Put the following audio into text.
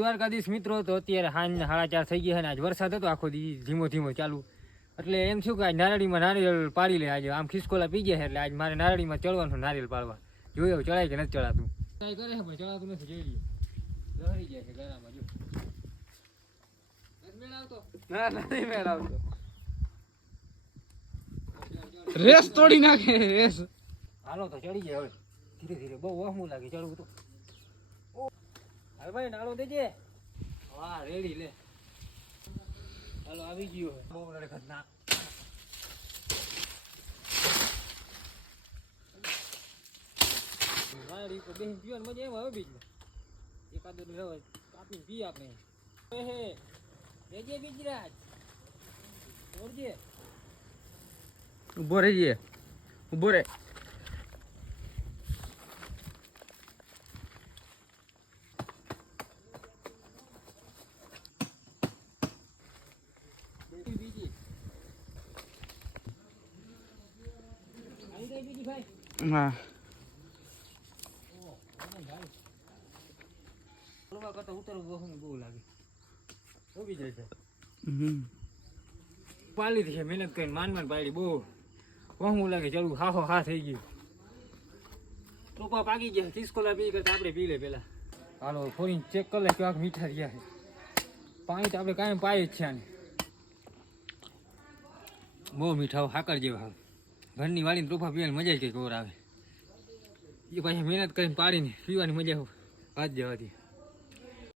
દ્વારકાધીશ મિત્રો તો અત્યારે સાંજ 4:30 થઈ ગયા છે ને આજ વરસાદ હતો આખો દી ધીમો ધીમો ચાલુ એટલે એમ થયું કે આજ નારળીમાં નારિયેળ પાડી લે આજે આમ ખિસકોલા પી ગયા છે એટલે આજ મારે નારળીમાં ચડવાનું નારિયેળ પાડવા જોયો ચડાય કે નથી ચડાતું ટ્રાય કરે છે પણ ચડાતું નથી જોઈ લ્યો લહરી જાય છે ગળામાં જો મેળ આવતો ના નથી મેળ આવતો રેસ તોડી નાખે રેસ હાલો તો ચડી જાય હવે ધીરે ધીરે બહુ વહમું લાગે ચડવું તો હવે ભાઈ નાળો દેજે વાહ રેડી લે હાલો આવી ગયો બહુ ખતરનાક નાળી તો બેહીને પીવાની મજા એમ આવે બીજમાં એકાદો રવા કાપીને પી આપણે હે દેજે બીજરાજ ઓરજે ઉભો રહીએ ઉભો રે હા ઉતરવું બહુ લાગે ઉભી જાય છે પાલી છે મહેનત કરીને માન પાડી બહુ વહમું લાગે ચડવું હાહો હા થઈ ગયું ટોપા પાકી ગયા 30 કોલા પી કરતા આપણે પી લે પેલા હાલો ફોરીને ચેક કરી લે કેવાક મીઠા રહ્યા છે પાણી તો આપણે કાયમ પાય જ છે આને બહુ મીઠા હાકર જેવા ઘરની વાળીને ટોપા પીવાની મજા જ કંઈક ઓર આવે એ પાછી મહેનત કરીને પાડીને પીવાની મજા આજ જવાથી